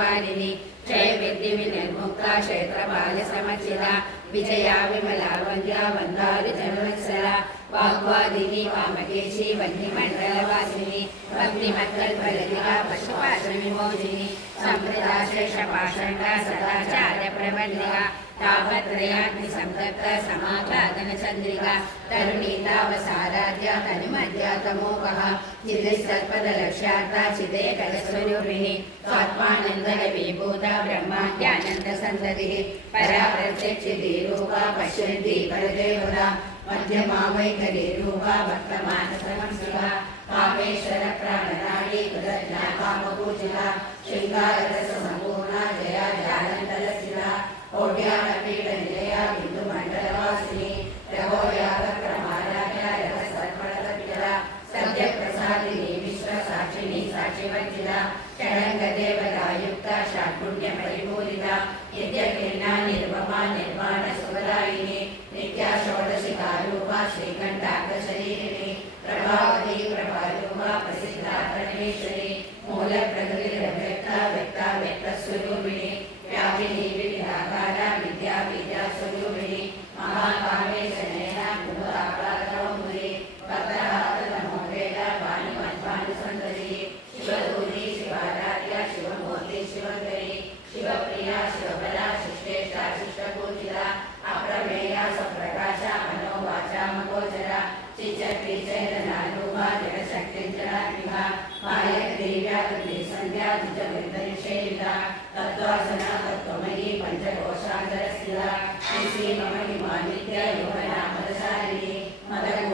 सर्ववारिणि क्षयविद्धि विनिर्मुक्ता क्षेत्रपालसमचिता विजया विमला वन्द्या वन्दारि जनवत्सला वाग्वादिनी वामकेशी वह्निमण्डलवासिनी भक्तिमत्कल्पलतिका पशुपाशविमोचिनी संवृता शेषपाषण्डा सदाचार्यप्रबन्धिका तापत्रयाग्निसंतप्त समाह्लादनचन्द्रिका तरुणीतावसाराध्या तनुमध्या तमोकः चितिस्सर्पदलक्ष्यार्था चिदेकलस्वरूपिणी स्वात्मानन्दविभूता ब्रह्माद्यानन्दसन्ततिः परा प्रत्यक्षितिरूपा पश्यन्ति परदेवता मध्यमा वैखरी रूपा वर्तमानसंस्थिता कामेश्वर प्राणनाडी कृतज्ञा कामपूजिता शृङ्गाररससम्पूर्णा जया जालन्तलस्थिता ओड्यानपीठनिलया बिन्दुमण्डलवासिनी रघोयागक्रमाराध्या रससर्पणतप्यता सद्यप्रसादिनी विश्वसाक्षिणी साक्षिवञ्चिता षडङ्गदेवतायुक्ता षड्पुण्यपरिपूरिता यज्ञकीर्णा निर्ममा निर्वाणसुखदायिनी नित्या षोडशिकारूपा श्रीकण्ठाग्रशरीरिणी प्रभावती प्रभारूपा प्रसिद्धा प्रणवेश्वरी मूलप्रकृतिरव्यक्ता व्यक्ता व्यक्तस्वरूपिणी व्यापिनी विविधाकारा विद्या विद्यास्वरूपिणी महाकामेशनयना गुणोदाकारोमुरी भक्तहातनमोदेता भानुमध्वानुसुन्दरी शिवदूरी शिवाराध्या शिवमूर्ति शिवकरी शिवप्रिया शिवबला शिष्टेष्टा शिष्टपूजिता अप्रमेया सप्रकाशा मनोवाचा मगोचरा चिच्चक्री चैतन्यारूपा जगशक्तिञ्जनात्मिका मायग्रीव्याकृति सन्ध्या द्विजवृन्दनिषेविता तत्त्वासना तत्त्वमयी पञ्चकोशान्तरस्थिता श्रीमहिमा नित्या योगनामदशालिनी मदगो